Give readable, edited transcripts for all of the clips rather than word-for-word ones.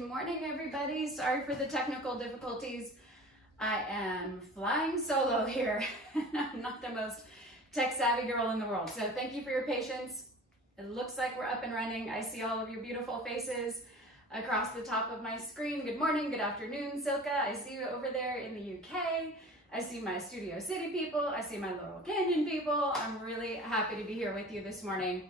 Good morning, everybody. Sorry for the technical difficulties. I am flying solo here. I'm not the most tech-savvy girl in the world, so thank you for your patience. It looks like we're up and running. I see all of your beautiful faces across the top of my screen. Good morning, good afternoon, Silka. I see you over there in the UK. I see my Studio City people. I see my Laurel Canyon people. I'm really happy to be here with you this morning.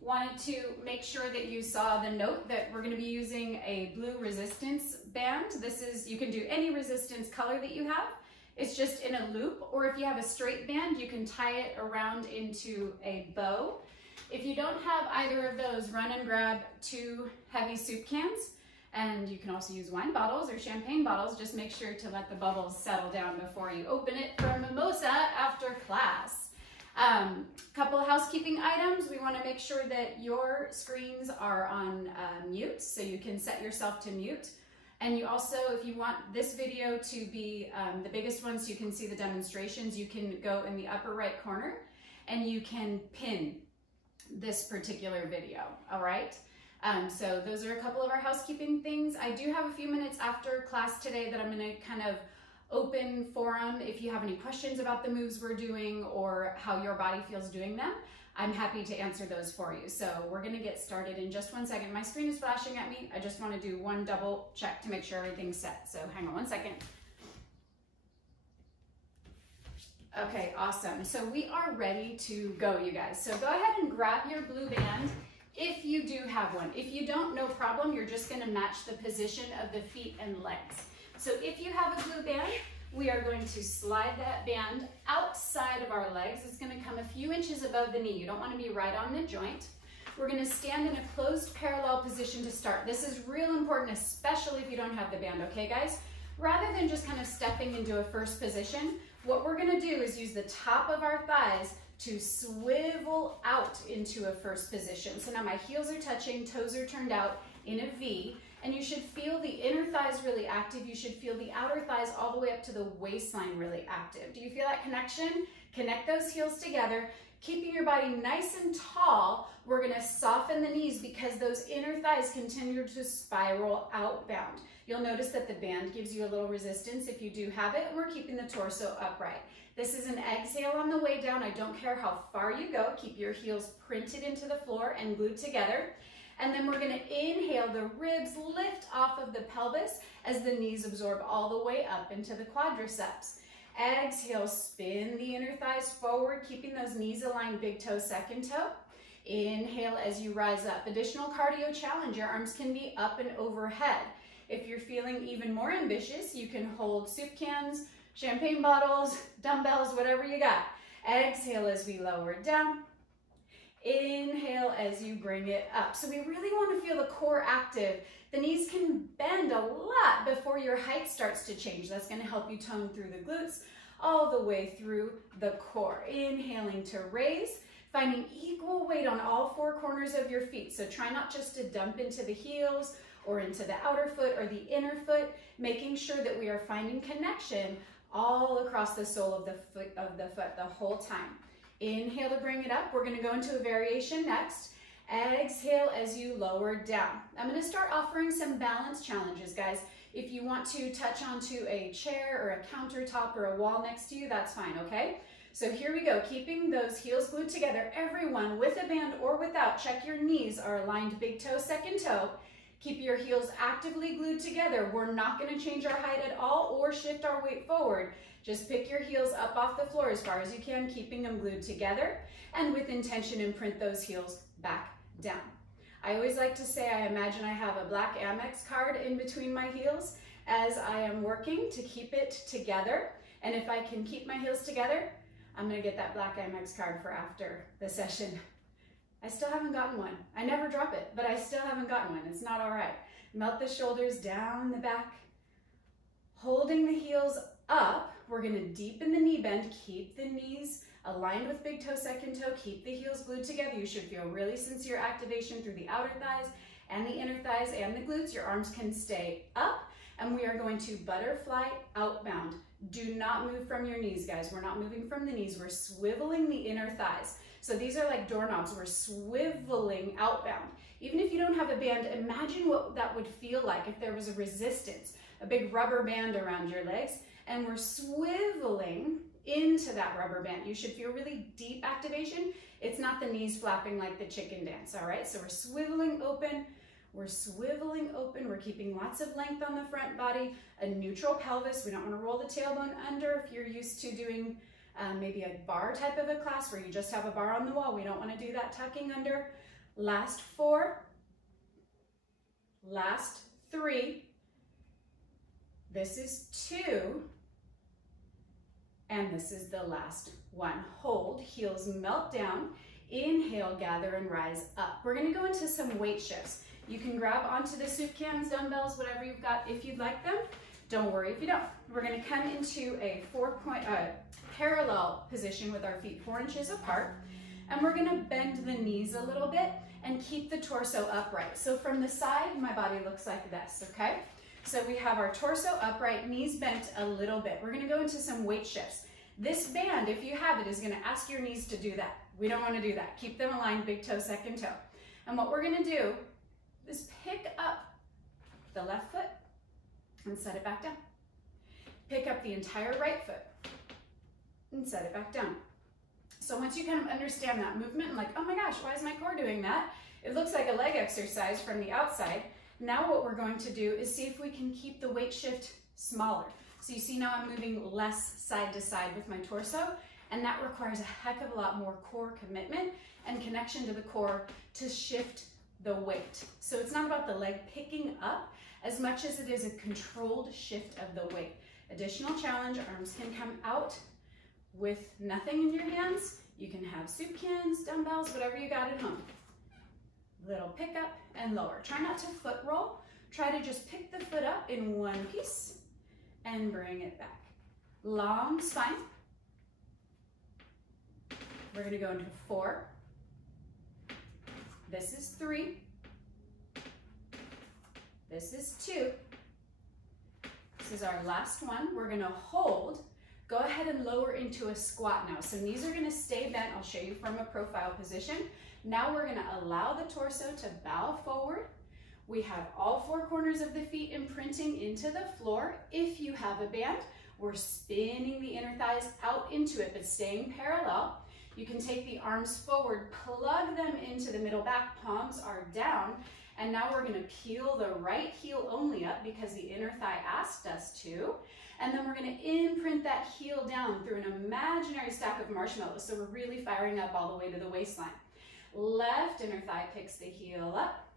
Wanted to make sure that you saw the note that we're going to be using a blue resistance band. This is, you can do any resistance color that you have. It's just in a loop, or if you have a straight band, you can tie it around into a bow. If you don't have either of those, run and grab 2 heavy soup cans. And you can also use wine bottles or champagne bottles. Just make sure to let the bubbles settle down before you open it for a mimosa after class. Couple of housekeeping items. We want to make sure that your screens are on mute, so you can set yourself to mute. And you also, if you want this video to be the biggest one so you can see the demonstrations, you can go in the upper right corner and you can pin this particular video, all right? So those are a couple of our housekeeping things. I do have a few minutes after class today that I'm going to kind of open forum. If you have any questions about the moves we're doing or how your body feels doing them, I'm happy to answer those for you. So we're going to get started in just 1 second. My screen is flashing at me. I just want to do one double check to make sure everything's set. So hang on 1 second. Okay, awesome. So we are ready to go, you guys. So go ahead and grab your blue band if you do have one. If you don't, no problem. You're just going to match the position of the feet and legs. So if you have a blue band, we are going to slide that band outside of our legs. It's going to come a few inches above the knee. You don't want to be right on the joint. We're going to stand in a closed parallel position to start. This is real important, especially if you don't have the band, okay, guys? Rather than just kind of stepping into a first position, what we're going to do is use the top of our thighs to swivel out into a first position. So now my heels are touching, toes are turned out in a V, and you should feel the inner thighs really active. You should feel the outer thighs all the way up to the waistline really active. Do you feel that connection? Connect those heels together, keeping your body nice and tall. We're gonna soften the knees because those inner thighs continue to spiral outbound. You'll notice that the band gives you a little resistance if you do have it, and we're keeping the torso upright. This is an exhale on the way down. I don't care how far you go. Keep your heels printed into the floor and glued together. And then we're going to inhale, the ribs lift off of the pelvis as the knees absorb all the way up into the quadriceps. Exhale, spin the inner thighs forward, keeping those knees aligned, big toe, second toe. Inhale as you rise up. Additional cardio challenge, your arms can be up and overhead. If you're feeling even more ambitious, you can hold soup cans, champagne bottles, dumbbells, whatever you got. Exhale as we lower down. Inhale as you bring it up. So we really want to feel the core active. The knees can bend a lot before your height starts to change. That's going to help you tone through the glutes all the way through the core. Inhaling to raise, finding equal weight on all 4 corners of your feet. So try not just to dump into the heels or into the outer foot or the inner foot, making sure that we are finding connection all across the sole of the foot the whole time. Inhale to bring it up. We're going to go into a variation next. Exhale as you lower down. I'm going to start offering some balance challenges, guys. If you want to touch onto a chair or a countertop or a wall next to you, that's fine, okay? So here we go, keeping those heels glued together. Everyone, with a band or without, check your knees are aligned, big toe, second toe. Keep your heels actively glued together. We're not going to change our height at all or shift our weight forward. Just pick your heels up off the floor as far as you can, keeping them glued together, and with intention, imprint those heels back down. I always like to say I imagine I have a black Amex card in between my heels as I am working to keep it together. And if I can keep my heels together, I'm going to get that black Amex card for after the session. I still haven't gotten one. I never drop it, but I still haven't gotten one. It's not all right. Melt the shoulders down the back, holding the heels up. We're going to deepen the knee bend, keep the knees aligned with big toe, second toe, keep the heels glued together. You should feel really sincere activation through the outer thighs and the inner thighs and the glutes. Your arms can stay up, and we are going to butterfly outbound. Do not move from your knees, guys. We're not moving from the knees. We're swiveling the inner thighs. So these are like doorknobs. We're swiveling outbound. Even if you don't have a band, imagine what that would feel like if there was a resistance, a big rubber band around your legs, and we're swiveling into that rubber band. You should feel really deep activation. It's not the knees flapping like the chicken dance, all right? So we're swiveling open. We're swiveling open. We're keeping lots of length on the front body, a neutral pelvis. We don't want to roll the tailbone under. If you're used to doing maybe a bar type of a class where you just have a bar on the wall, we don't want to do that tucking under. Last 4, last 3, this is 2, and this is the last 1. Hold, heels melt down, inhale, gather and rise up. We're gonna go into some weight shifts. You can grab onto the soup cans, dumbbells, whatever you've got if you'd like them. Don't worry if you don't. We're gonna come into a parallel position with our feet 4 inches apart, and we're gonna bend the knees a little bit and keep the torso upright. So from the side, my body looks like this, okay? So we have our torso upright, knees bent a little bit. We're gonna go into some weight shifts. This band, if you have it, is gonna ask your knees to do that. We don't wanna do that. Keep them aligned, big toe, second toe. And what we're gonna do is pick up the left foot and set it back down. Pick up the entire right foot and set it back down. So once you kind of understand that movement, and like, oh my gosh, why is my core doing that? It looks like a leg exercise from the outside. Now what we're going to do is see if we can keep the weight shift smaller. So you see now I'm moving less side to side with my torso, and that requires a heck of a lot more core commitment and connection to the core to shift the weight. So it's not about the leg picking up as much as it is a controlled shift of the weight. Additional challenge, arms can come out with nothing in your hands. You can have soup cans, dumbbells, whatever you got at home. Little pick up and lower. Try not to foot roll. Try to just pick the foot up in one piece and bring it back. Long spine. We're gonna go into 4. This is 3. This is 2. This is our last one. We're gonna hold. Go ahead and lower into a squat now. So knees are gonna stay bent. I'll show you from a profile position. Now we're gonna allow the torso to bow forward. We have all 4 corners of the feet imprinting into the floor. If you have a band, we're spinning the inner thighs out into it, but staying parallel. You can take the arms forward, plug them into the middle back, palms are down, and now we're gonna peel the right heel only up because the inner thigh asked us to. And then we're gonna imprint that heel down through an imaginary stack of marshmallows. So we're really firing up all the way to the waistline. Left inner thigh picks the heel up.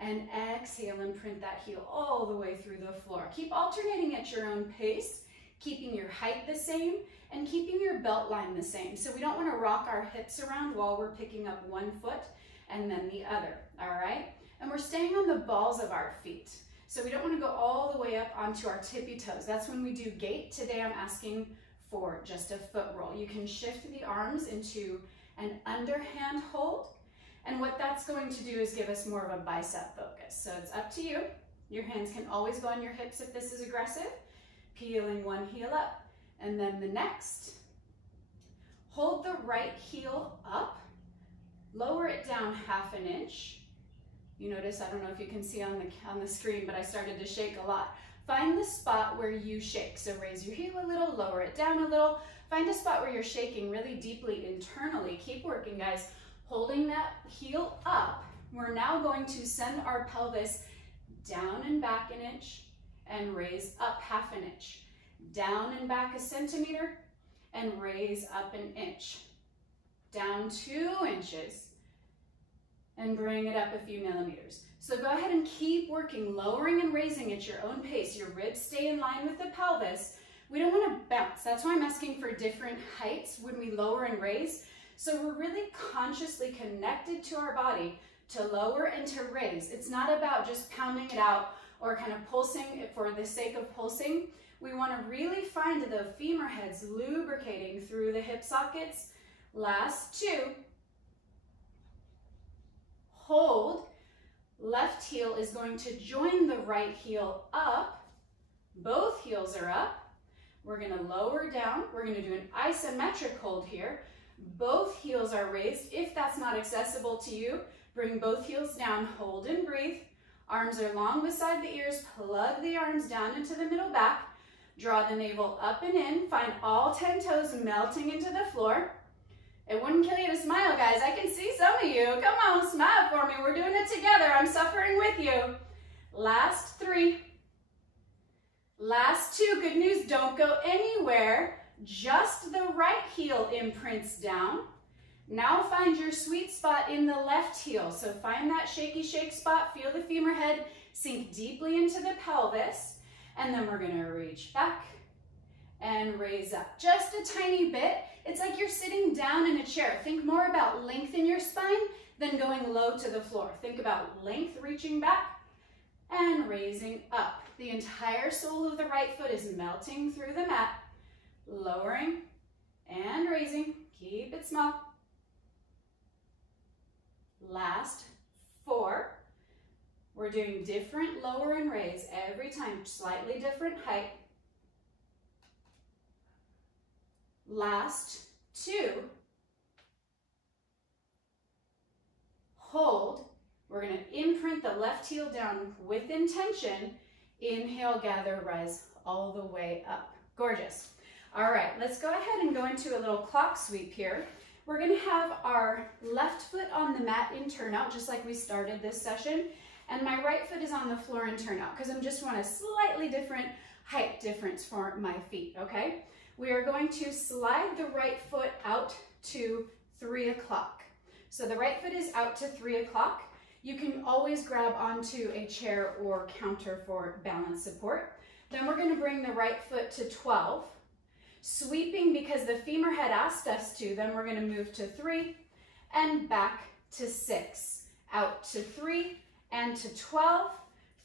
And exhale and print that heel all the way through the floor. Keep alternating at your own pace, keeping your height the same and keeping your belt line the same. So we don't wanna rock our hips around while we're picking up one foot and then the other, all right? And we're staying on the balls of our feet. So we don't want to go all the way up onto our tippy toes. That's when we do gait. Today I'm asking for just a foot roll. You can shift the arms into an underhand hold. And what that's going to do is give us more of a bicep focus. So it's up to you. Your hands can always go on your hips if this is aggressive. Peeling one heel up and then the next. Hold the right heel up. Lower it down 1/2 inch. You notice, I don't know if you can see on the screen, but I started to shake a lot. Find the spot where you shake. So raise your heel a little, lower it down a little. Find a spot where you're shaking really deeply internally. Keep working, guys. Holding that heel up, we're now going to send our pelvis down and back 1 inch and raise up 1/2 inch. Down and back 1 centimeter and raise up 1 inch. Down 2 inches and bring it up a few millimeters. So go ahead and keep working, lowering and raising at your own pace. Your ribs stay in line with the pelvis. We don't want to bounce. That's why I'm asking for different heights when we lower and raise. So we're really consciously connected to our body to lower and to raise. It's not about just pounding it out or kind of pulsing for the sake of pulsing. We want to really find the femur heads lubricating through the hip sockets. Last 2. Hold. Left heel is going to join the right heel up. Both heels are up. We're going to lower down. We're going to do an isometric hold here. Both heels are raised. If that's not accessible to you, bring both heels down, hold and breathe. Arms are long beside the ears, plug the arms down into the middle back. Draw the navel up and in, find all 10 toes melting into the floor. It wouldn't kill you to smile, guys. I can see some of you. Come on, smile for me. We're doing it together. I'm suffering with you. Last 3. Last 2. Good news, don't go anywhere. Just the right heel imprints down. Now find your sweet spot in the left heel. So find that shaky shake spot. Feel the femur head sink deeply into the pelvis. And then we're going to reach back and raise up just a tiny bit. It's like you're sitting down in a chair. Think more about length in your spine than going low to the floor. Think about length, reaching back and raising up. The entire sole of the right foot is melting through the mat, lowering and raising. Keep it small. Last 4. We're doing different lower and raise every time, slightly different height. Last 2. Hold. We're going to imprint the left heel down with intention. Inhale, gather, rise all the way up. Gorgeous. All right, let's go ahead and go into a little clock sweep here. We're going to have our left foot on the mat in turnout, just like we started this session. And my right foot is on the floor in turnout because I just want a slightly different height difference for my feet, okay? We are going to slide the right foot out to 3 o'clock. So the right foot is out to 3 o'clock. You can always grab onto a chair or counter for balance support. Then we're going to bring the right foot to 12. Sweeping because the femur head asked us to, then we're going to move to 3 and back to 6. Out to 3 and to 12,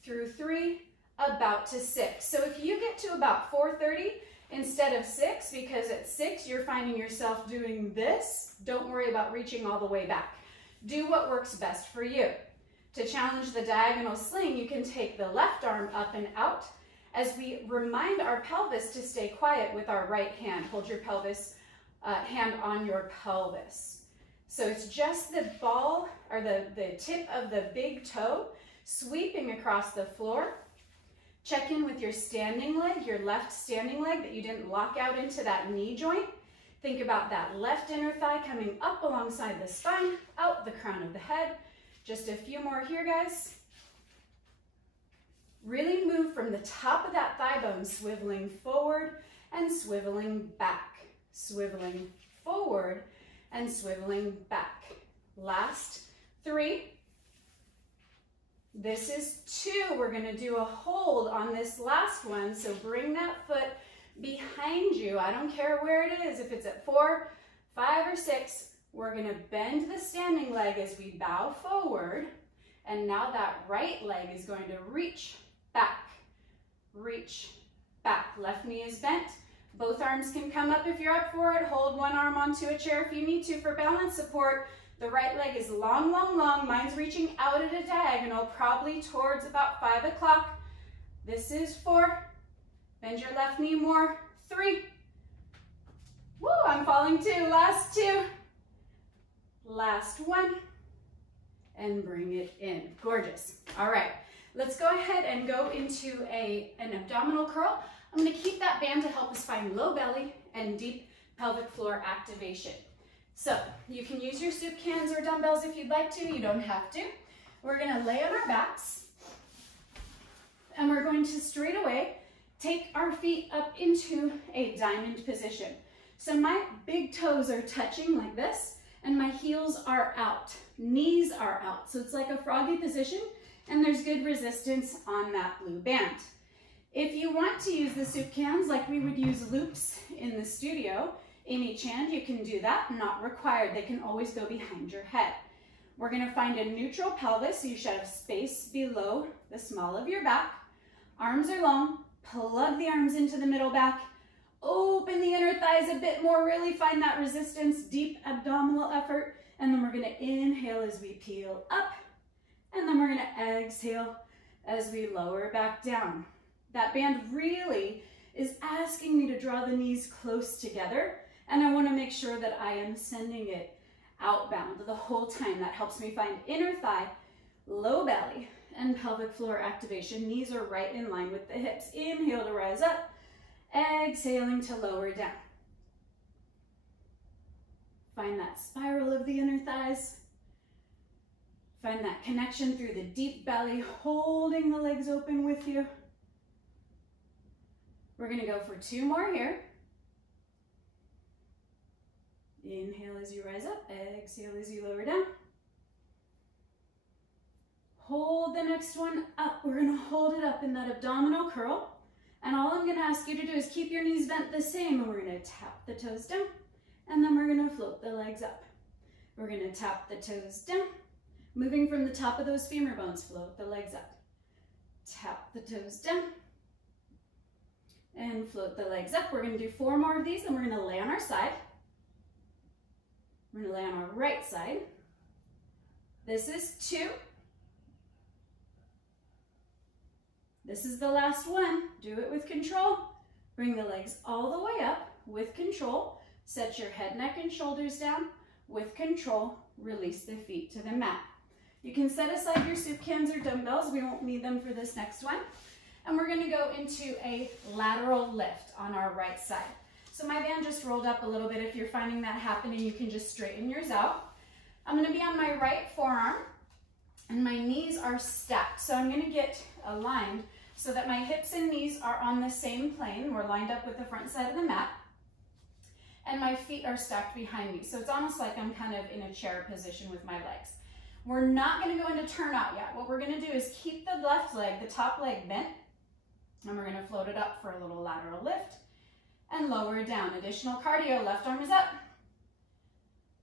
through 3, about to 6. So if you get to about 4:30 instead of 6, because at 6 you're finding yourself doing this, don't worry about reaching all the way back. Do what works best for you. To challenge the diagonal sling, you can take the left arm up and out as we remind our pelvis to stay quiet with our right hand. Hold your pelvis, hand on your pelvis. So it's just the ball or the tip of the big toe sweeping across the floor. Check in with your standing leg, your left standing leg that you didn't lock out into that knee joint. Think about that left inner thigh coming up alongside the spine, out the crown of the head. Just a few more here, guys. Really move from the top of that thigh bone, swiveling forward and swiveling back. Swiveling forward and swiveling back. Last 3. This is 2. We're going to do a hold on this last one. So bring that foot behind you. I don't care where it is. If it's at 4, 5, or 6, we're going to bend the standing leg as we bow forward. And now that right leg is going to reach back. Reach back. Left knee is bent. Both arms can come up if you're up for it. Hold one arm onto a chair if you need to for balance support. The right leg is long, long, long. Mine's reaching out at a diagonal, probably towards about 5 o'clock. This is 4. Bend your left knee more. 3. Woo, I'm falling 2. Last 2. Last 1. And bring it in. Gorgeous. All right, let's go ahead and go into an abdominal curl. I'm going to keep that band to help us find low belly and deep pelvic floor activation. So you can use your soup cans or dumbbells if you'd like to. You don't have to. We're going to lay on our backs and we're going to straight away take our feet up into a diamond position. So my big toes are touching like this and my heels are out. Knees are out. So it's like a froggy position and there's good resistance on that blue band. If you want to use the soup cans like we would use loops in the studio in each hand, you can do that. Not required. They can always go behind your head. We're going to find a neutral pelvis, so you should have space below the small of your back. Arms are long. Plug the arms into the middle back. Open the inner thighs a bit more. Really find that resistance, deep abdominal effort. And then we're going to inhale as we peel up. And then we're going to exhale as we lower back down. That band really is asking me to draw the knees close together And I want to make sure that I am sending it outbound the whole time. That helps me find inner thigh, low belly, and pelvic floor activation. Knees are right in line with the hips. Inhale to rise up, exhaling to lower down. Find that spiral of the inner thighs. Find that connection through the deep belly, holding the legs open with you. We're gonna go for 2 more here. Inhale as you rise up, exhale as you lower down. Hold the next one up. We're gonna hold it up in that abdominal curl. And all I'm gonna ask you to do is keep your knees bent the same, and we're gonna tap the toes down, and then we're gonna float the legs up. We're gonna tap the toes down, moving from the top of those femur bones, float the legs up. Tap the toes down, and float the legs up. We're gonna do 4 more of these, and we're gonna lay on our side. We're gonna lay on our right side. This is 2. This is the last one. Do it with control. Bring the legs all the way up with control. Set your head, neck, and shoulders down with control. Release the feet to the mat. You can set aside your soup cans or dumbbells. We won't need them for this next one. And we're gonna go into a lateral lift on our right side. So my band just rolled up a little bit. If you're finding that happening, you can just straighten yours out. I'm gonna be on my right forearm, and my knees are stacked. So I'm gonna get aligned so that my hips and knees are on the same plane. We're lined up with the front side of the mat. And my feet are stacked behind me. So it's almost like I'm kind of in a chair position with my legs. We're not gonna go into turnout yet. What we're gonna do is keep the left leg, the top leg bent, and we're gonna float it up for a little lateral lift and lower it down. Additional cardio, left arm is up,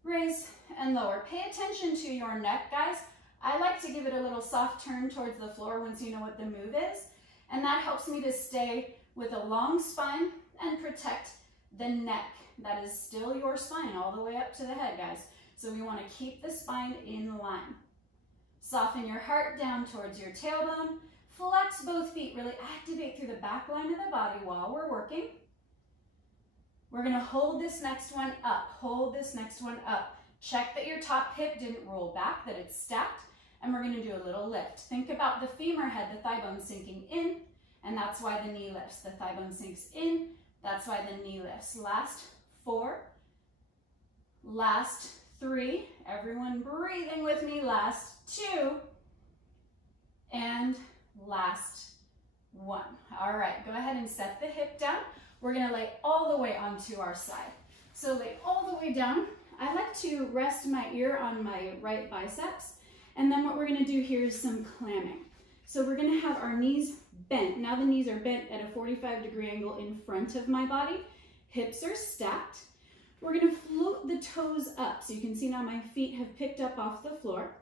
raise and lower. Pay attention to your neck, guys. I like to give it a little soft turn towards the floor once you know what the move is. And that helps me to stay with a long spine and protect the neck. That is still your spine all the way up to the head, guys. So we want to keep the spine in line. Soften your heart down towards your tailbone. Flex both feet. Really activate through the back line of the body while we're working. We're going to hold this next one up. Hold this next one up. Check that your top hip didn't roll back, that it's stacked. And we're going to do a little lift. Think about the femur head, the thigh bone sinking in, and that's why the knee lifts. The thigh bone sinks in, that's why the knee lifts. Last 4, last 3, everyone breathing with me, last 2, and last 1. All right, go ahead and set the hip down. We're going to lay all the way onto our side. So lay all the way down. I like to rest my ear on my right biceps. And then what we're gonna do here is some clamming. So we're gonna have our knees bent. Now the knees are bent at a 45-degree angle in front of my body. Hips are stacked. We're gonna float the toes up. So you can see now my feet have picked up off the floor.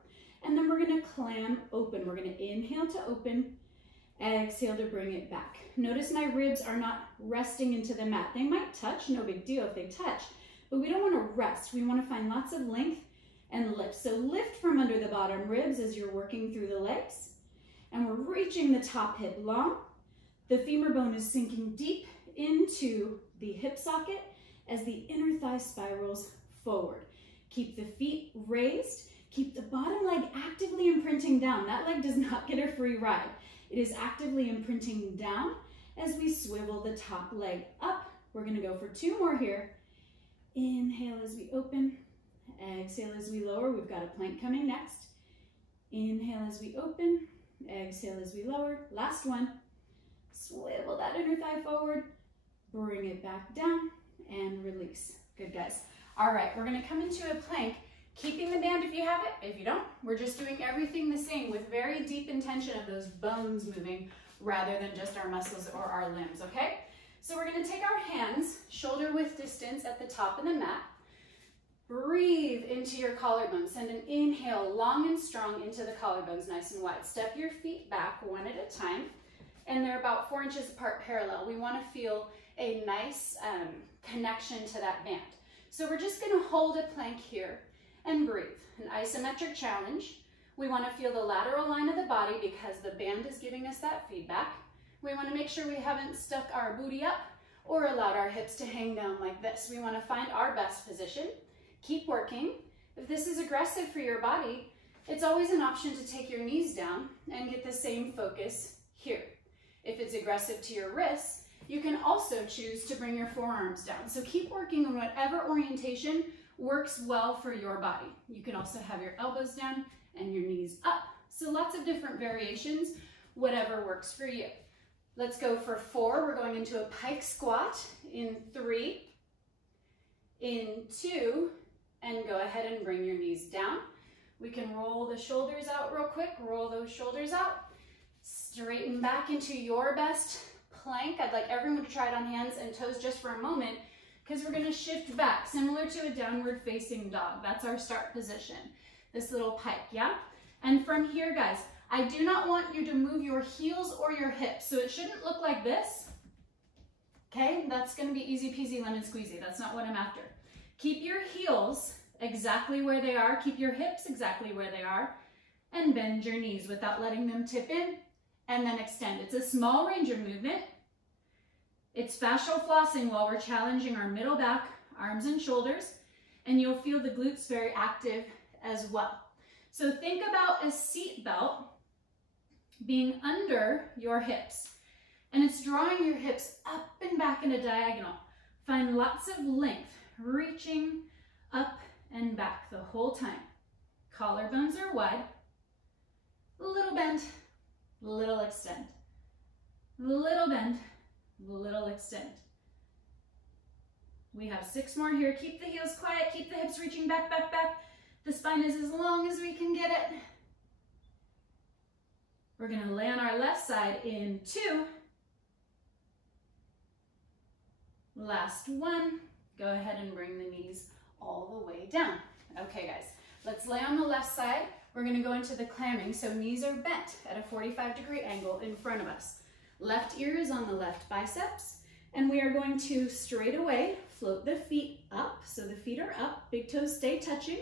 And then we're gonna clam open. We're gonna inhale to open, exhale to bring it back. Notice my ribs are not resting into the mat. They might touch, no big deal if they touch, but we don't wanna rest. We wanna find lots of length and lift. So lift from under the bottom ribs as you're working through the legs. And we're reaching the top hip long. The femur bone is sinking deep into the hip socket as the inner thigh spirals forward. Keep the feet raised. Keep the bottom leg actively imprinting down. That leg does not get a free ride. It is actively imprinting down as we swivel the top leg up. We're gonna go for 2 more here. Inhale as we open. Exhale as we lower. We've got a plank coming next. Inhale as we open. Exhale as we lower. Last one. Swivel that inner thigh forward. Bring it back down and release. Good, guys. All right, we're going to come into a plank, keeping the band if you have it. If you don't, we're just doing everything the same with very deep intention of those bones moving rather than just our muscles or our limbs, okay? So we're going to take our hands shoulder width distance at the top of the mat. Breathe into your collarbones. Send an inhale long and strong into the collarbones, nice and wide. Step your feet back one at a time, and they're about 4 inches apart parallel. We want to feel a nice connection to that band. So we're just going to hold a plank here and breathe. An isometric challenge. We want to feel the lateral line of the body because the band is giving us that feedback. We want to make sure we haven't stuck our booty up or allowed our hips to hang down like this. We want to find our best position. Keep working. If this is aggressive for your body, it's always an option to take your knees down and get the same focus here. If it's aggressive to your wrists, you can also choose to bring your forearms down. So keep working on whatever orientation works well for your body. You can also have your elbows down and your knees up. So lots of different variations, whatever works for you. Let's go for 4. We're going into a pike squat in 3, in 2, and go ahead and bring your knees down. We can roll the shoulders out real quick, roll those shoulders out, straighten back into your best plank. I'd like everyone to try it on hands and toes just for a moment, because we're going to shift back, similar to a downward facing dog. That's our start position, this little pike, yeah? And from here, guys, I do not want you to move your heels or your hips, so it shouldn't look like this, okay? That's going to be easy peasy lemon squeezy. That's not what I'm after. Keep your heels exactly where they are, keep your hips exactly where they are, and bend your knees without letting them tip in, and then extend. It's a small range of movement. It's fascial flossing while we're challenging our middle back, arms and shoulders, and you'll feel the glutes very active as well. So think about a seat belt being under your hips, and it's drawing your hips up and back in a diagonal. Find lots of length, reaching up and back the whole time. Collarbones are wide, little bend, little extend, little bend, little extend. We have 6 more here. Keep the heels quiet, keep the hips reaching back, back, back. The spine is as long as we can get it. We're gonna lay on our left side in 2. Last 1. Go ahead and bring the knees all the way down. Okay, guys, let's lay on the left side. We're gonna go into the clamming, so knees are bent at a 45-degree angle in front of us. Left ear is on the left biceps, and we are going to straight away float the feet up, so the feet are up, big toes stay touching.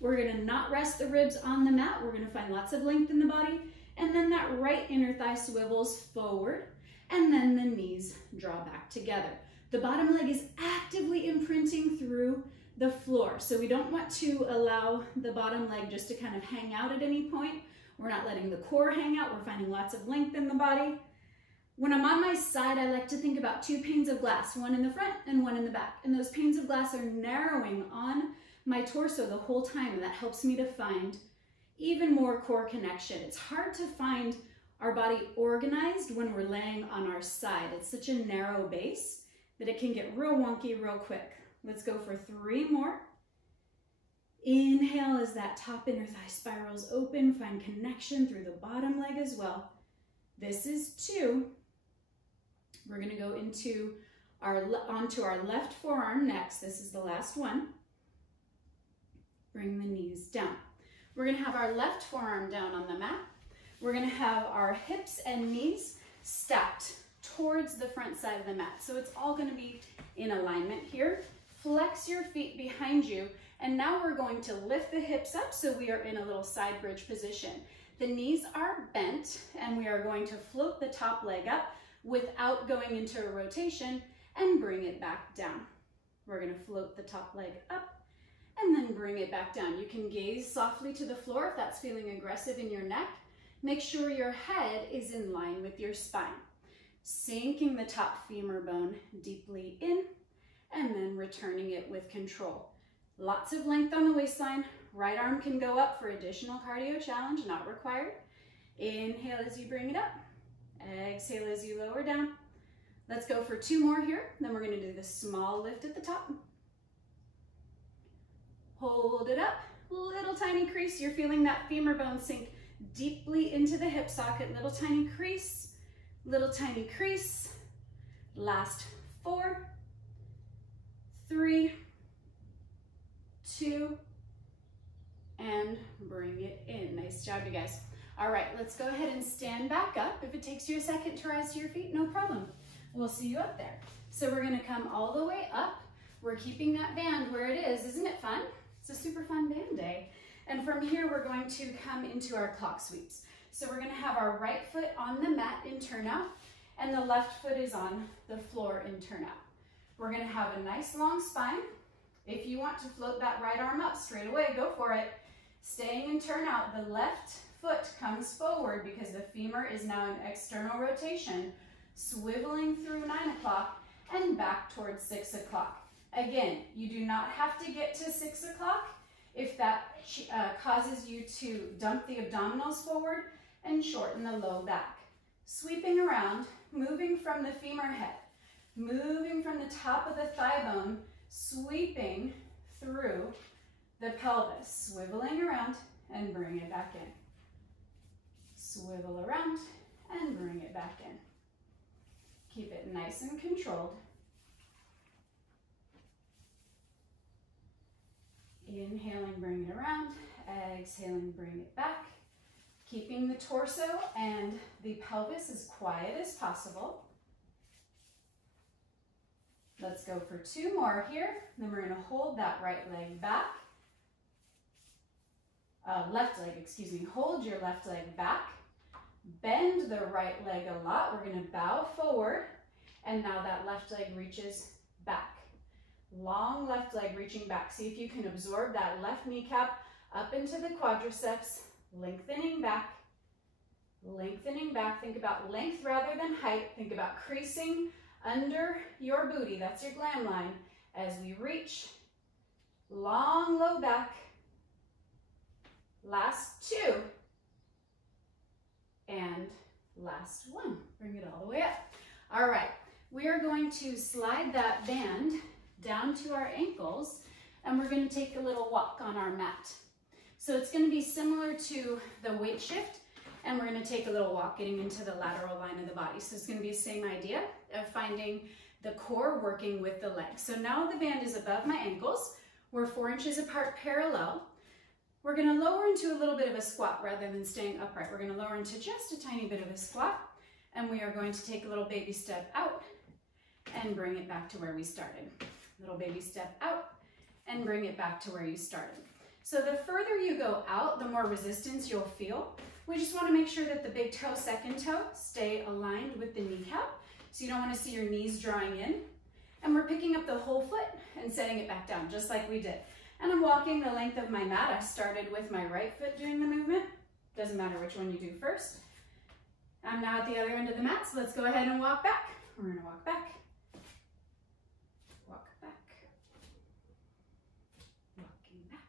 We're gonna not rest the ribs on the mat. We're gonna find lots of length in the body, and then that right inner thigh swivels forward, and then the knees draw back together. The bottom leg is actively imprinting through the floor, so we don't want to allow the bottom leg just to kind of hang out at any point. We're not letting the core hang out. We're finding lots of length in the body. When I'm on my side, I like to think about 2 panes of glass, one in the front and one in the back, and those panes of glass are narrowing on my torso the whole time, and that helps me to find even more core connection. It's hard to find our body organized when we're laying on our side. It's such a narrow base that it can get real wonky real quick. Let's go for 3 more. Inhale as that top inner thigh spirals open. Find connection through the bottom leg as well. This is 2. We're going to go into onto our left forearm next. This is the last one. Bring the knees down. We're going to have our left forearm down on the mat. We're going to have our hips and knees stacked towards the front side of the mat. So it's all going to be in alignment here. Flex your feet behind you, and now we're going to lift the hips up so we are in a little side bridge position. The knees are bent, and we are going to float the top leg up without going into a rotation and bring it back down. We're going to float the top leg up and then bring it back down. You can gaze softly to the floor if that's feeling aggressive in your neck. Make sure your head is in line with your spine. Sinking the top femur bone deeply in and then returning it with control. Lots of length on the waistline. Right arm can go up for additional cardio challenge, not required. Inhale as you bring it up. Exhale as you lower down. Let's go for 2 more here. Then we're going to do the small lift at the top. Hold it up. Little tiny crease. You're feeling that femur bone sink deeply into the hip socket. Little tiny crease. Little tiny crease. Last 4, 3, 2, and bring it in. Nice job, you guys. All right, let's go ahead and stand back up. If it takes you a second to rise to your feet, no problem. We'll see you up there. So we're gonna come all the way up. We're keeping that band where it is. Isn't it fun? It's a super fun band day. And from here, we're going to come into our clock sweeps. So we're gonna have our right foot on the mat in turnout, and the left foot is on the floor in turnout. We're gonna have a nice long spine. If you want to float that right arm up straight away, go for it. Staying in turnout, the left foot comes forward because the femur is now in external rotation, swiveling through 9 o'clock and back towards 6 o'clock. Again, you do not have to get to 6 o'clock. If that causes you to dump the abdominals forward and shorten the low back. Sweeping around, moving from the femur head, moving from the top of the thigh bone, sweeping through the pelvis, swiveling around and bring it back in. Swivel around and bring it back in. Keep it nice and controlled. Inhaling, bring it around. Exhaling, bring it back. Keeping the torso and the pelvis as quiet as possible. Let's go for 2 more here. Then we're going to hold that right leg back. Left leg, excuse me. Hold your left leg back. Bend the right leg a lot. We're going to bow forward. And now that left leg reaches back. Long left leg reaching back. See if you can absorb that left kneecap up into the quadriceps, lengthening back, lengthening back. Think about length rather than height. Think about creasing under your booty. That's your glam line. As we reach, long low back. Last 2. And last 1. Bring it all the way up. All right, we are going to slide that band down to our ankles, and we're going to take a little walk on our mat. So it's going to be similar to the weight shift, and we're going to take a little walk getting into the lateral line of the body. So it's going to be the same idea of finding the core working with the legs. So now the band is above my ankles. We're 4 inches apart parallel. We're going to lower into a little bit of a squat rather than staying upright. We're going to lower into just a tiny bit of a squat, and we are going to take a little baby step out and bring it back to where we started. Little baby step out and bring it back to where you started. So the further you go out, the more resistance you'll feel. We just want to make sure that the big toe, second toe, stay aligned with the kneecap. So you don't want to see your knees drawing in. And we're picking up the whole foot and setting it back down, just like we did. And I'm walking the length of my mat. I started with my right foot doing the movement. Doesn't matter which one you do first. I'm now at the other end of the mat, so let's go ahead and walk back. We're going to walk back. Walk back. Walking back.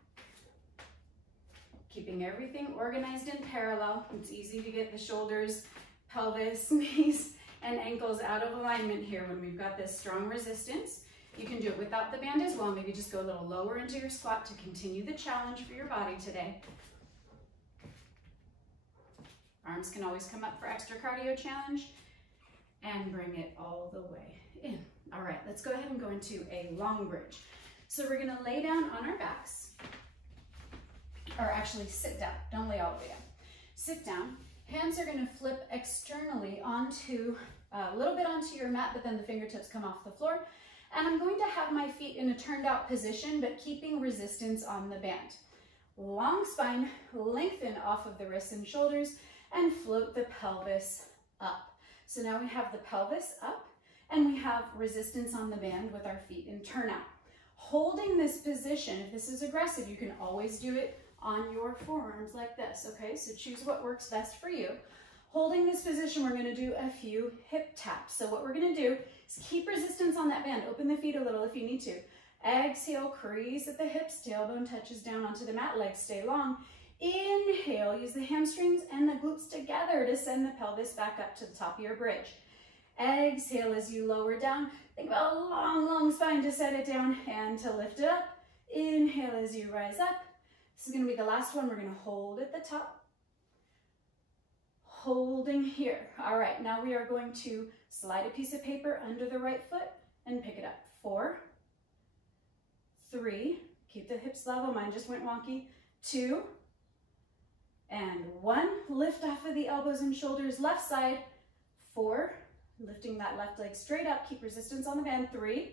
Keeping everything organized in parallel. It's easy to get the shoulders, pelvis, knees, and ankles out of alignment here when we've got this strong resistance. You can do it without the band as well. Maybe just go a little lower into your squat to continue the challenge for your body today. Arms can always come up for extra cardio challenge. And bring it all the way in. All right, let's go ahead and go into a long bridge. So we're gonna lay down on our backs, or actually sit down, don't lay all the way down. Sit down, hands are gonna flip externally onto, a little bit onto your mat, but then the fingertips come off the floor. And I'm going to have my feet in a turned out position, but keeping resistance on the band. Long spine, lengthen off of the wrists and shoulders, and float the pelvis up. So now we have the pelvis up, and we have resistance on the band with our feet in turnout. Holding this position, if this is aggressive, you can always do it on your forearms like this, okay? So choose what works best for you. Holding this position, we're gonna do a few hip taps. So what we're gonna do is keep resistance on that band. Open the feet a little if you need to. Exhale, crease at the hips, tailbone touches down onto the mat, legs stay long. Inhale, use the hamstrings and the glutes together to send the pelvis back up to the top of your bridge. Exhale as you lower down. Think about a long, long spine to set it down and to lift it up. Inhale as you rise up. This is gonna be the last one. We're gonna hold at the top. Holding here. All right, now we are going to slide a piece of paper under the right foot and pick it up. 4, 3, keep the hips level, mine just went wonky. 2, and 1, lift off of the elbows and shoulders, left side. 4, lifting that left leg straight up, keep resistance on the band. 3,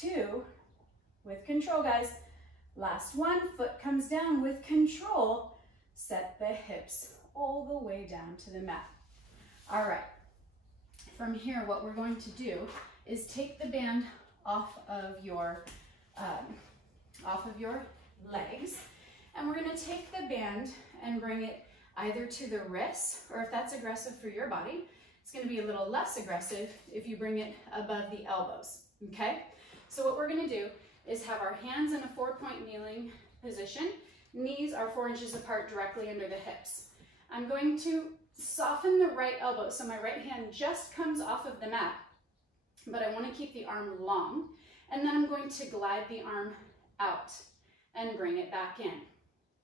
2, with control, guys. Last one, foot comes down with control. Set the hips all the way down to the mat. All right, From here, what we're going to do is take the band off of your legs, and we're going to take the band and bring it either to the wrists, or if that's aggressive for your body, it's going to be a little less aggressive if you bring it above the elbows, okay? So what we're going to do is have our hands in a 4-point kneeling position. Knees are 4 inches apart directly under the hips. I'm going to soften the right elbow, so my right hand just comes off of the mat, but I want to keep the arm long, and then I'm going to glide the arm out and bring it back in.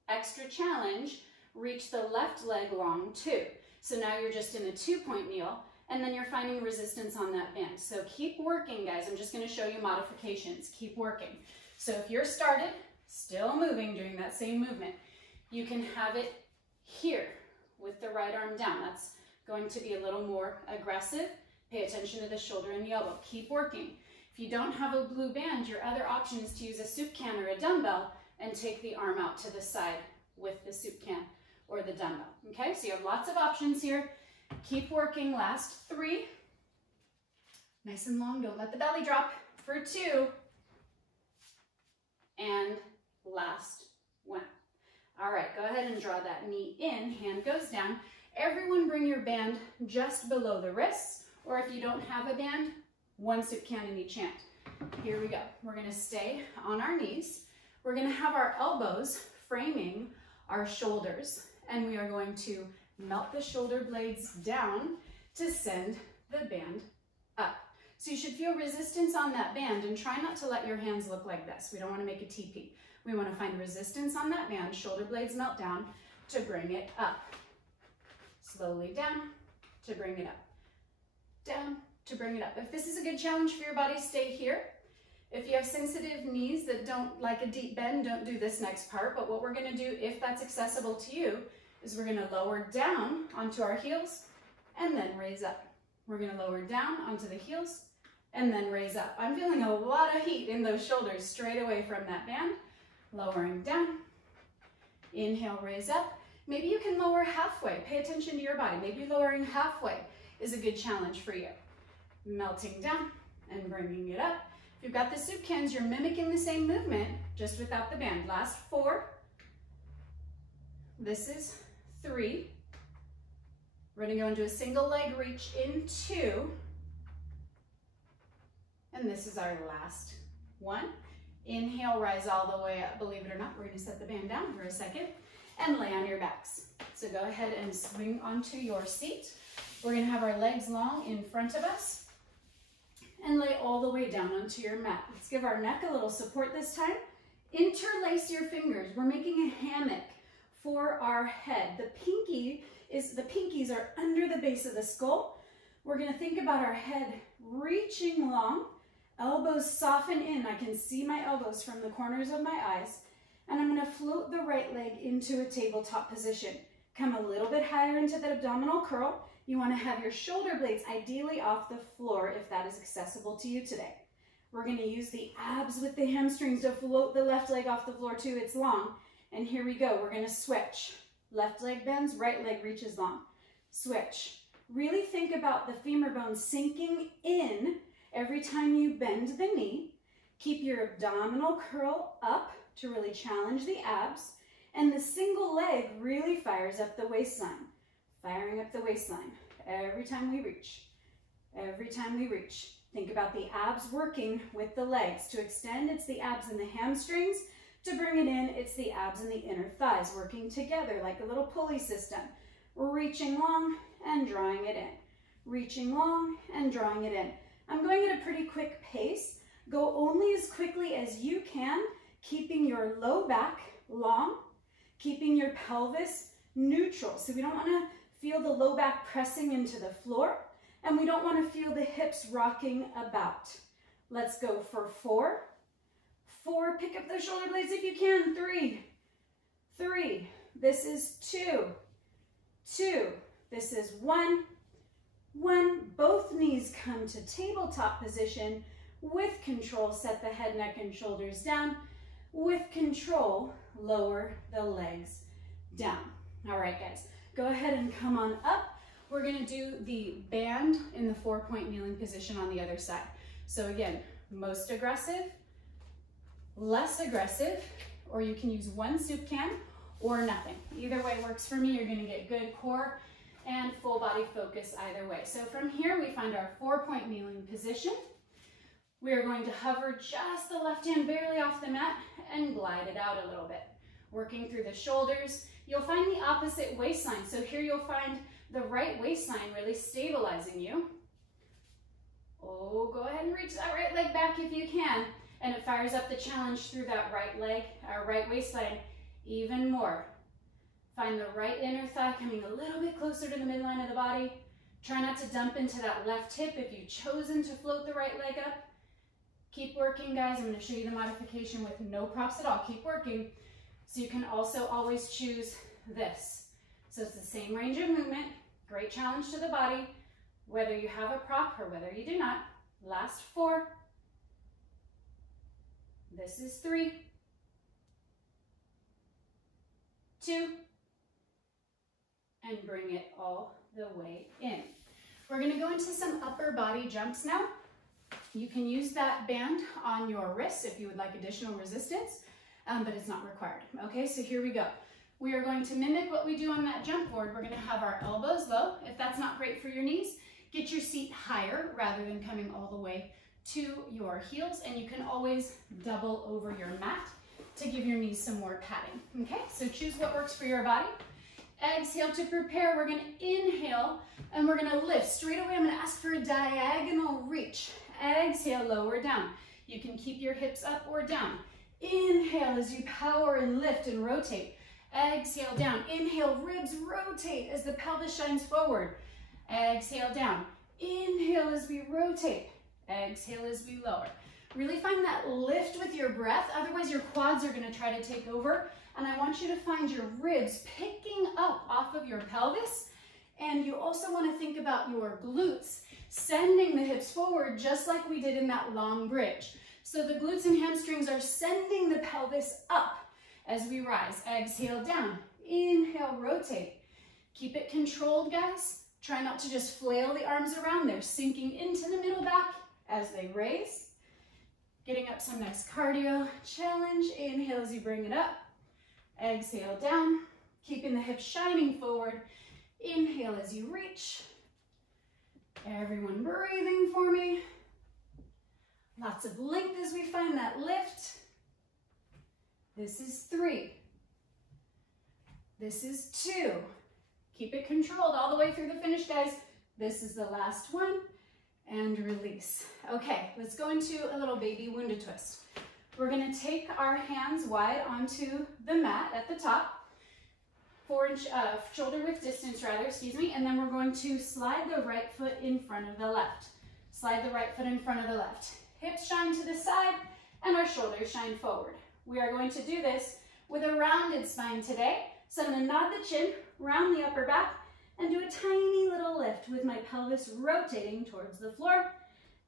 Extra challenge, reach the left leg long too. So now you're just in a 2-point kneel, and then you're finding resistance on that band. So keep working, guys. I'm just going to show you modifications. Keep working. So if you're started, still moving, doing that same movement, you can have it here with the right arm down. That's going to be a little more aggressive. Pay attention to the shoulder and the elbow. Keep working. If you don't have a blue band, your other option is to use a soup can or a dumbbell and take the arm out to the side with the soup can or the dumbbell. Okay, so you have lots of options here. Keep working. Last 3. Nice and long. Don't let the belly drop. For 2. And last 1. All right, go ahead and draw that knee in. Hand goes down. Everyone bring your band just below the wrists, or if you don't have a band, 1 soup can in each hand. Here we go. We're going to stay on our knees. We're going to have our elbows framing our shoulders, and we are going to melt the shoulder blades down to send the band up. So you should feel resistance on that band, and try not to let your hands look like this. We don't want to make a TP. We want to find resistance on that band, shoulder blades melt down to bring it up. Slowly down to bring it up. Down to bring it up. If this is a good challenge for your body, stay here. If you have sensitive knees that don't like a deep bend, don't do this next part. But what we're going to do, if that's accessible to you, is we're going to lower down onto our heels and then raise up. We're going to lower down onto the heels and then raise up. I'm feeling a lot of heat in those shoulders straight away from that band. Lowering down. Inhale, raise up. Maybe you can lower halfway. Pay attention to your body. Maybe lowering halfway is a good challenge for you. Melting down and bringing it up. If you've got the soup cans, you're mimicking the same movement, just without the band. Last 4. This is 3. We're going to go into a single leg reach in 2. And this is our last 1. Inhale, rise all the way up. Believe it or not, we're going to set the band down for a second and lay on your backs. So go ahead and swing onto your seat. We're going to have our legs long in front of us and lay all the way down onto your mat. Let's give our neck a little support this time. Interlace your fingers. We're making a hammock for our head. The pinkies are under the base of the skull. We're going to think about our head reaching long. Elbows soften in. I can see my elbows from the corners of my eyes. And I'm going to float the right leg into a tabletop position. Come a little bit higher into the abdominal curl. You want to have your shoulder blades ideally off the floor if that is accessible to you today. We're going to use the abs with the hamstrings to float the left leg off the floor too. It's long. And here we go. We're going to switch. Left leg bends, right leg reaches long. Switch. Really think about the femur bone sinking in every time you bend the knee. Keep your abdominal curl up to really challenge the abs. And the single leg really fires up the waistline. Firing up the waistline every time we reach. Every time we reach. Think about the abs working with the legs. To extend, it's the abs and the hamstrings. To bring it in, it's the abs and the inner thighs working together like a little pulley system. Reaching long and drawing it in. Reaching long and drawing it in. I'm going at a pretty quick pace. Go only as quickly as you can, keeping your low back long, keeping your pelvis neutral. So we don't want to feel the low back pressing into the floor, and we don't want to feel the hips rocking about. Let's go for 4. 4, pick up those shoulder blades if you can. 3, 3. This is 2, 2. This is 1, 1. Both knees come to tabletop position. With control, set the head, neck, and shoulders down. With control, lower the legs down. All right, guys, go ahead and come on up. we're gonna do the band in the 4-point kneeling position on the other side. So again, most aggressive, less aggressive, or you can use one soup can or nothing. Either way works for me. You're gonna get good core and full body focus either way. So from here, we find our 4-point kneeling position. We are going to hover just the left hand barely off the mat and glide it out a little bit. Working through the shoulders. You'll find the opposite waistline. So here you'll find the right waistline really stabilizing you. Oh, go ahead and reach that right leg back if you can. And it fires up the challenge through that right leg, our right waistline, even more. Find the right inner thigh coming a little bit closer to the midline of the body. Try not to dump into that left hip if you've chosen to float the right leg up. Keep working, guys. I'm going to show you the modification with no props at all. Keep working. So you can also always choose this. So it's the same range of movement. Great challenge to the body, whether you have a prop or whether you do not. Last 4. This is 3, 2, and bring it all the way in. We're going to go into some upper body jumps now. You can use that band on your wrists if you would like additional resistance, but it's not required. Okay, so here we go. We are going to mimic what we do on that jump board. We're going to have our elbows low. If that's not great for your knees, get your seat higher rather than coming all the way to your heels, and you can always double over your mat to give your knees some more padding. Okay, so choose what works for your body. Exhale to prepare. We're going to inhale and we're going to lift. Straight away, I'm going to ask for a diagonal reach. Exhale, lower down. You can keep your hips up or down. Inhale as you power and lift and rotate. Exhale down. Inhale, ribs rotate as the pelvis shines forward. Exhale down. Inhale as we rotate. Exhale as we lower. Really find that lift with your breath, otherwise your quads are going to try to take over. And I want you to find your ribs picking up off of your pelvis. And you also want to think about your glutes, sending the hips forward just like we did in that long bridge. So the glutes and hamstrings are sending the pelvis up as we rise. Exhale down. Inhale, rotate. Keep it controlled, guys. Try not to just flail the arms around. They're sinking into the middle back as they raise. Getting up some nice cardio challenge. Inhale as you bring it up. Exhale down. Keeping the hips shining forward. Inhale as you reach. Everyone breathing for me. Lots of length as we find that lift. This is 3. This is 2. Keep it controlled all the way through the finish, guys. This is the last one. And release. Okay, let's go into a little baby Wunda twist. We're going to take our hands wide onto the mat at the top. 4-inch shoulder width distance rather, excuse me, and then we're going to slide the right foot in front of the left. Slide the right foot in front of the left. Hips shine to the side and our shoulders shine forward. We are going to do this with a rounded spine today. So I'm going to nod the chin, round the upper back, and do a tiny little lift with my pelvis rotating towards the floor,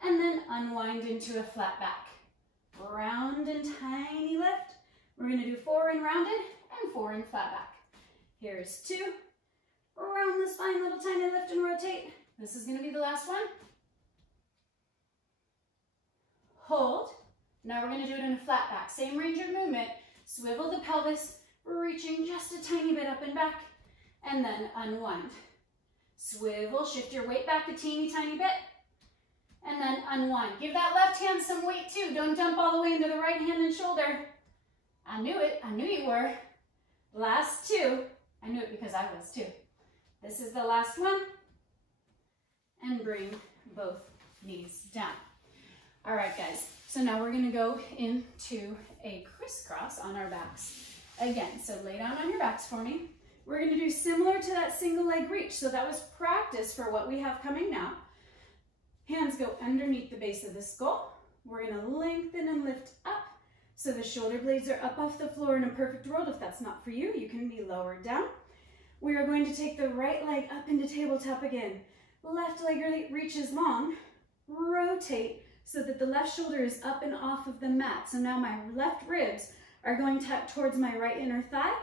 and then unwind into a flat back. Round and tiny lift. We're going to do 4 in rounded and 4 in flat back. Here's 2. Round the spine, little tiny lift and rotate. This is going to be the last one. Hold. Now we're going to do it in a flat back. Same range of movement. Swivel the pelvis, reaching just a tiny bit up and back, and then unwind. Swivel, shift your weight back a teeny tiny bit, and then unwind. Give that left hand some weight too. Don't jump all the way into the right hand and shoulder. I knew it. I knew you were. Last 2. I knew it because I was too. This is the last one. And bring both knees down. All right, guys. So now we're going to go into a crisscross on our backs. Again, so lay down on your backs for me. We're going to do similar to that single leg reach. So that was practice for what we have coming now. Hands go underneath the base of the skull. We're going to lengthen and lift up. So the shoulder blades are up off the floor in a perfect roll. If that's not for you, you can be lowered down. We are going to take the right leg up into tabletop again. Left leg reaches long. Rotate so that the left shoulder is up and off of the mat. So now my left ribs are going towards my right inner thigh.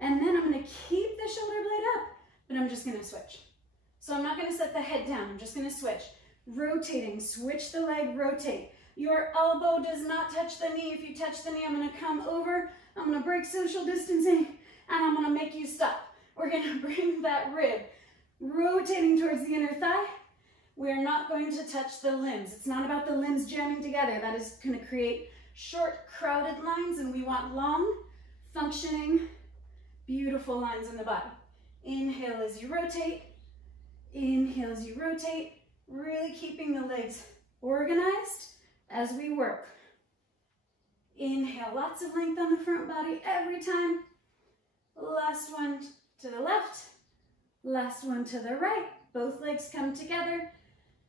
And then I'm going to keep the shoulder blade up, but I'm just going to switch. So I'm not gonna set the head down, I'm just gonna switch. Rotating, switch the leg, rotate. Your elbow does not touch the knee. If you touch the knee, I'm gonna come over, I'm gonna break social distancing, and I'm gonna make you stop. We're gonna bring that rib rotating towards the inner thigh. We're not going to touch the limbs. It's not about the limbs jamming together. That is gonna create short, crowded lines, and we want long, functioning, beautiful lines in the body. Inhale as you rotate. Inhale as you rotate. Really keeping the legs organized as we work. Inhale, lots of length on the front body every time. Last one to the left. Last one to the right. Both legs come together.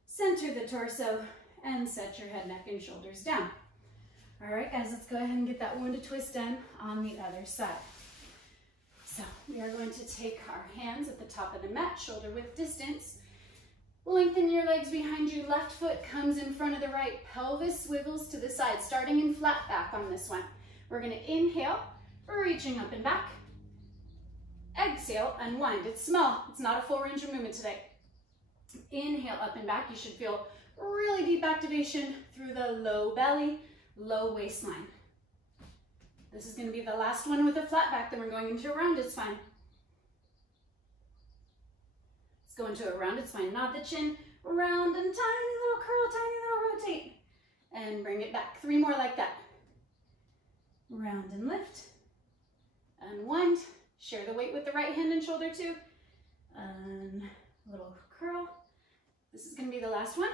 Center the torso and set your head, neck, and shoulders down. All right, guys, let's go ahead and get that Wunda twist done on the other side. So we are going to take our hands at the top of the mat, shoulder width distance. Lengthen your legs behind you. Left foot comes in front of the right. Pelvis swivels to the side, starting in flat back on this one. We're going to inhale, reaching up and back. Exhale, unwind. It's small. It's not a full range of movement today. Inhale, up and back. You should feel really deep activation through the low belly, low waistline. This is going to be the last one with a flat back, then we're going into a rounded spine. Let's go into a rounded spine. Nod the chin, round and tiny little curl, tiny little rotate. And bring it back. 3 more like that. Round and lift. Unwind. Share the weight with the right hand and shoulder too. And little curl. This is going to be the last one.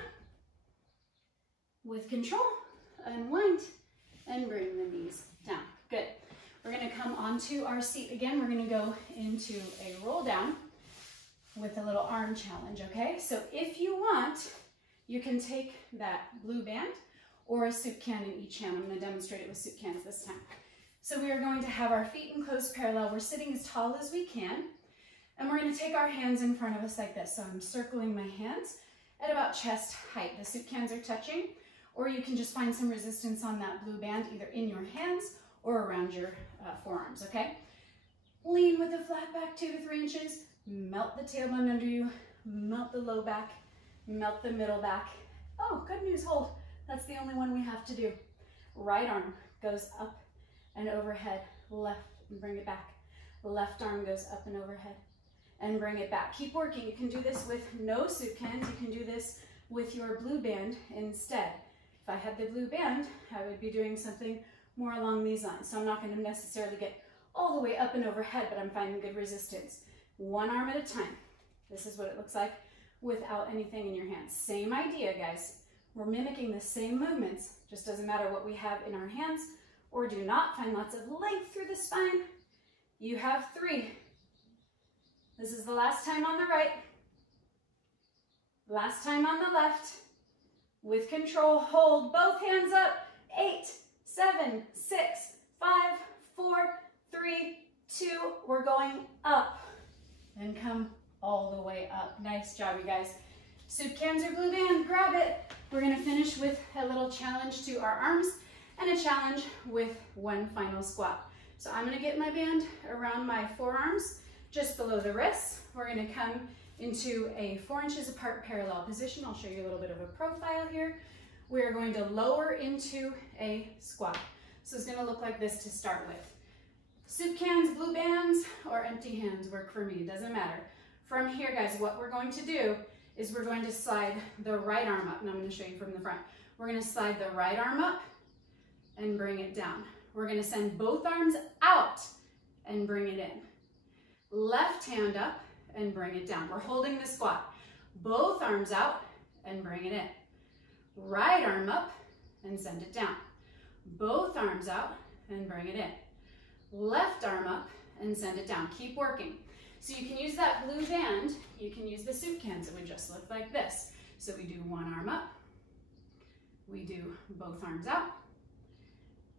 With control, unwind, and bring the knees down. Good. We're going to come onto our seat again. We're going to go into a roll down with a little arm challenge, okay? So if you want, you can take that blue band or a soup can in each hand. I'm going to demonstrate it with soup cans this time. So we are going to have our feet in close parallel. We're sitting as tall as we can, and we're going to take our hands in front of us like this. So I'm circling my hands at about chest height. The soup cans are touching, or you can just find some resistance on that blue band, either in your hands or around your forearms, okay? Lean with the flat back 2 to 3 inches. Melt the tailbone under you. Melt the low back. Melt the middle back. Oh, good news, hold. That's the only one we have to do. Right arm goes up and overhead. Left, and bring it back. Left arm goes up and overhead and bring it back. Keep working. You can do this with no soup cans. You can do this with your blue band instead. If I had the blue band, I would be doing something more along these lines. So I'm not going to necessarily get all the way up and overhead, but I'm finding good resistance. One arm at a time. This is what it looks like without anything in your hands. Same idea, guys. We're mimicking the same movements. Just doesn't matter what we have in our hands or do not. Find lots of length through the spine. You have 3. This is the last time on the right. Last time on the left. With control, hold both hands up. 8, 7, 6, 5, 4, 3, 2. We're going up and come all the way up. Nice job, you guys. Soup cans or blue band, grab it. We're gonna finish with a little challenge to our arms and a challenge with one final squat. So I'm gonna get my band around my forearms, just below the wrists. We're gonna come into a 4 inches apart parallel position. I'll show you a little bit of a profile here. We're going to lower into a squat. So it's gonna look like this to start with. Soup cans, blue bands, or empty hands work for me, it doesn't matter. From here, guys, what we're going to do is we're going to slide the right arm up, and I'm gonna show you from the front. We're gonna slide the right arm up and bring it down. We're gonna send both arms out and bring it in. Left hand up and bring it down. We're holding the squat. Both arms out and bring it in. Right arm up and send it down. Both arms out and bring it in. Left arm up and send it down. Keep working. So you can use that blue band, you can use the soup cans. It would just look like this. So we do one arm up, we do both arms out,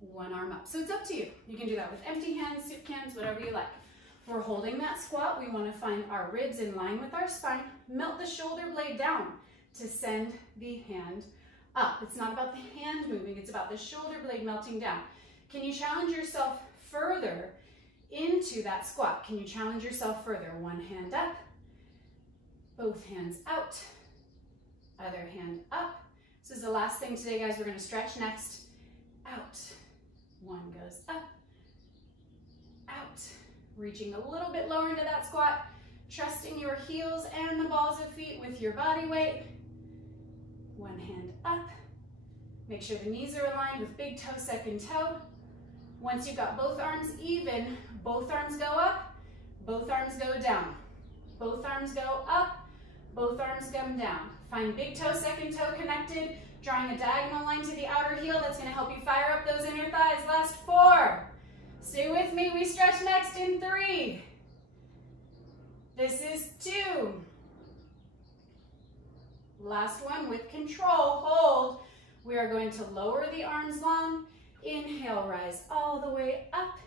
one arm up. So it's up to you. You can do that with empty hands, soup cans, whatever you like. We're holding that squat. We want to find our ribs in line with our spine. Melt the shoulder blade down to send the hand up. It's not about the hand moving, it's about the shoulder blade melting down. Can you challenge yourself further into that squat? Can you challenge yourself further? One hand up Both hands out, other hand up. This is the last thing today, guys. We're gonna stretch next. Out, one goes up, out. Reaching a little bit lower into that squat, trusting your heels and the balls of feet with your body weight. One hand up. Make sure the knees are aligned with big toe, second toe. Once you've got both arms even, both arms go up, both arms go down. Both arms go up, both arms come down. Find big toe, second toe connected, drawing a diagonal line to the outer heel. That's gonna help you fire up those inner thighs. Last 4. Stay with me, we stretch next in 3. This is 2. Last one with control, hold. We are going to lower the arms long. Inhale, rise all the way up,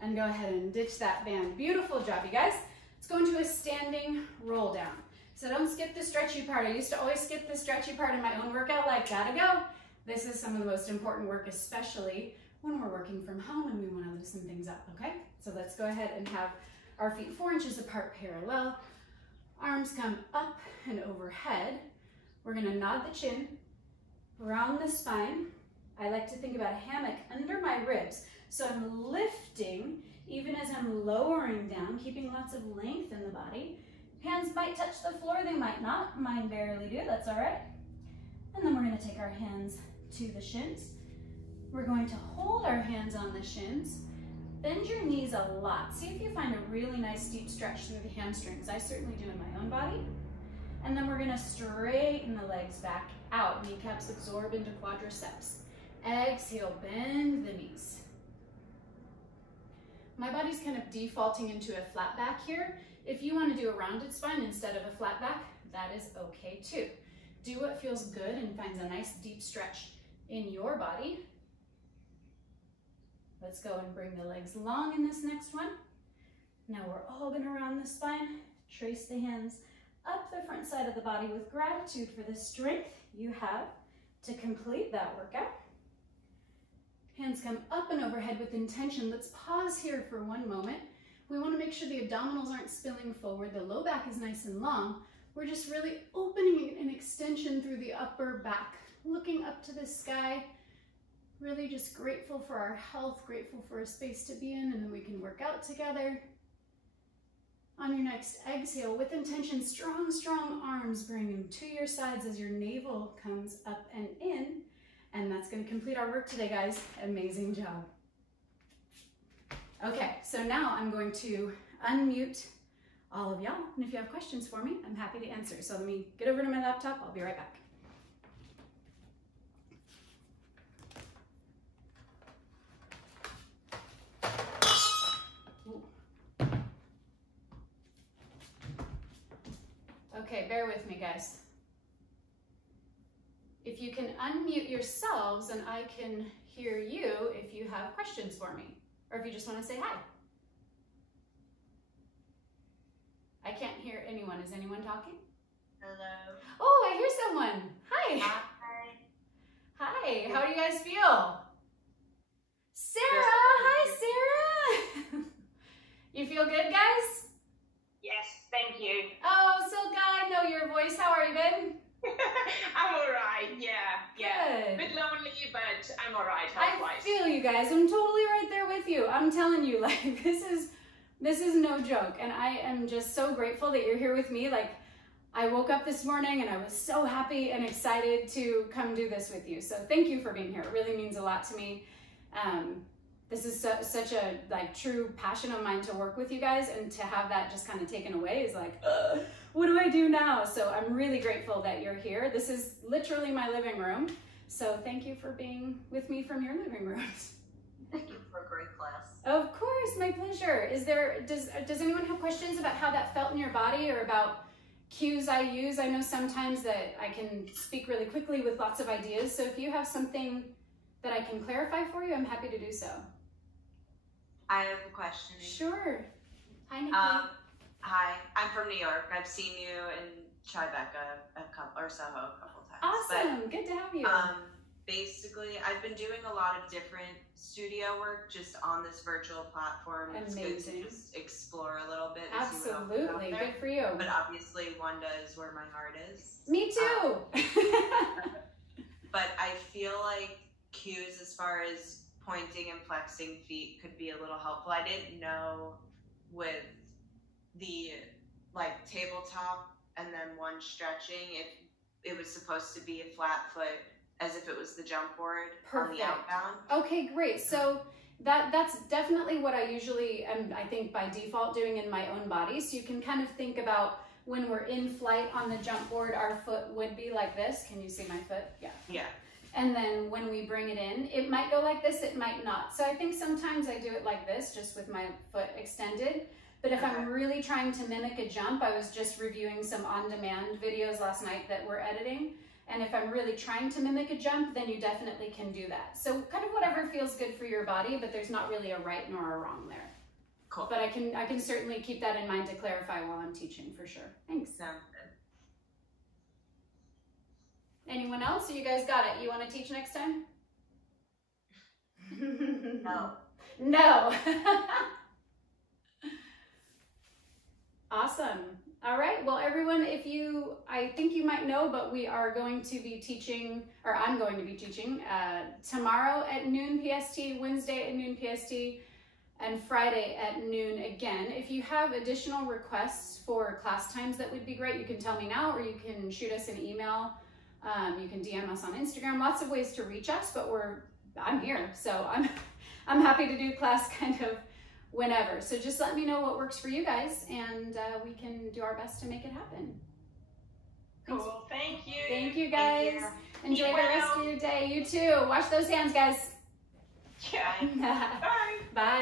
and go ahead and ditch that band. Beautiful job, you guys. Let's go into a standing roll down. So don't skip the stretchy part. I used to always skip the stretchy part in my own workout, like gotta go. This is some of the most important work, especially when we're working from home and we want to loosen things up, okay? So let's go ahead and have our feet 4 inches apart parallel. Arms come up and overhead. We're gonna nod the chin, round the spine. I like to think about a hammock under my ribs. So I'm lifting even as I'm lowering down, keeping lots of length in the body. Hands might touch the floor, they might not. Mine barely do, that's all right. And then we're gonna take our hands to the shins. We're going to hold our hands on the shins. Bend your knees a lot. See if you find a really nice deep stretch through the hamstrings. I certainly do in my own body. And then we're gonna straighten the legs back out. Kneecaps absorb into quadriceps. Exhale, bend the knees. My body's kind of defaulting into a flat back here. If you want to do a rounded spine instead of a flat back, that is okay too. Do what feels good and finds a nice deep stretch in your body. Let's go and bring the legs long in this next one. Now we're all going to round the spine. Trace the hands up the front side of the body with gratitude for the strength you have to complete that workout. Hands come up and overhead with intention. Let's pause here for one moment. We want to make sure the abdominals aren't spilling forward. The low back is nice and long. We're just really opening an extension through the upper back, looking up to the sky. Really just grateful for our health, grateful for a space to be in, and then we can work out together. On your next exhale, with intention, strong, strong arms, bring them to your sides as your navel comes up and in. And that's going to complete our work today, guys. Amazing job. Okay, so now I'm going to unmute all of y'all. And if you have questions for me, I'm happy to answer. So let me get over to my laptop. I'll be right back. Okay, bear with me, guys. If you can unmute yourselves and I can hear you if you have questions for me, or if you just want to say hi. I can't hear anyone. Is anyone talking? Hello. Oh, I hear someone. Hi. Hi. Hi, how do you guys feel? Sarah, hi Sarah. You feel good, guys? Yes, thank you. Oh, so good. I know your voice. How are you, babe? I'm alright, yeah. Good. A bit lonely, but I'm alright. I feel you guys. I'm totally right there with you. I'm telling you, like, this is no joke. And I am just so grateful that you're here with me. Like, I woke up this morning and I was so happy and excited to come do this with you. So thank you for being here. It really means a lot to me. This is such a like true passion of mine to work with you guys, and to have that just kind of taken away is like, what do I do now? So I'm really grateful that you're here. This is literally my living room. So thank you for being with me from your living room. Thank you for a great class. Of course, my pleasure. Does anyone have questions about how that felt in your body, or about cues I use? I know sometimes that I can speak really quickly with lots of ideas. So if you have something that I can clarify for you, I'm happy to do so. I have a question. Sure. Hi, Nikki. Hi, I'm from New York. I've seen you in Tribeca a couple, or Soho a couple times. Awesome. Good to have you. basically, I've been doing a lot of different studio work just on this virtual platform. Amazing. It's good to just explore a little bit. And Absolutely. see what else is out there. Good for you. But obviously, Wunda is where my heart is. Me too. But I feel like cues as far as pointing and flexing feet could be a little helpful. I didn't know with the like tabletop and then one stretching if it was supposed to be a flat foot as if it was the jump board. Perfect. On the outbound. Okay, great. So that's definitely what I usually am, I think by default doing in my own body. So you can kind of think about when we're in flight on the jump board, our foot would be like this. Can you see my foot? Yeah. Yeah. And then when we bring it in, it might go like this, it might not. So I think sometimes I do it like this, just with my foot extended. But if I'm really trying to mimic a jump, I was just reviewing some on-demand videos last night that we're editing. And if I'm really trying to mimic a jump, then you definitely can do that. So kind of whatever feels good for your body, but there's not really a right nor a wrong there. Cool. But I can certainly keep that in mind to clarify while I'm teaching for sure. Thanks. Sounds good. Anyone else? So you guys got it. You want to teach next time? No. No. Awesome. All right. Well, everyone, I think you might know, but we are going to be teaching, or I'm going to be teaching tomorrow at noon PST, Wednesday at noon PST, and Friday at noon again. If you have additional requests for class times, that would be great. You can tell me now, or you can shoot us an email. You can DM us on Instagram. Lots of ways to reach us, but I'm here, so I'm happy to do class kind of whenever. So just let me know what works for you guys, and we can do our best to make it happen. Thanks. Cool. Thank you. Thank you, guys. Thank you. Enjoy the rest of your day. You too. Wash those hands, guys. Yeah. Bye. Bye.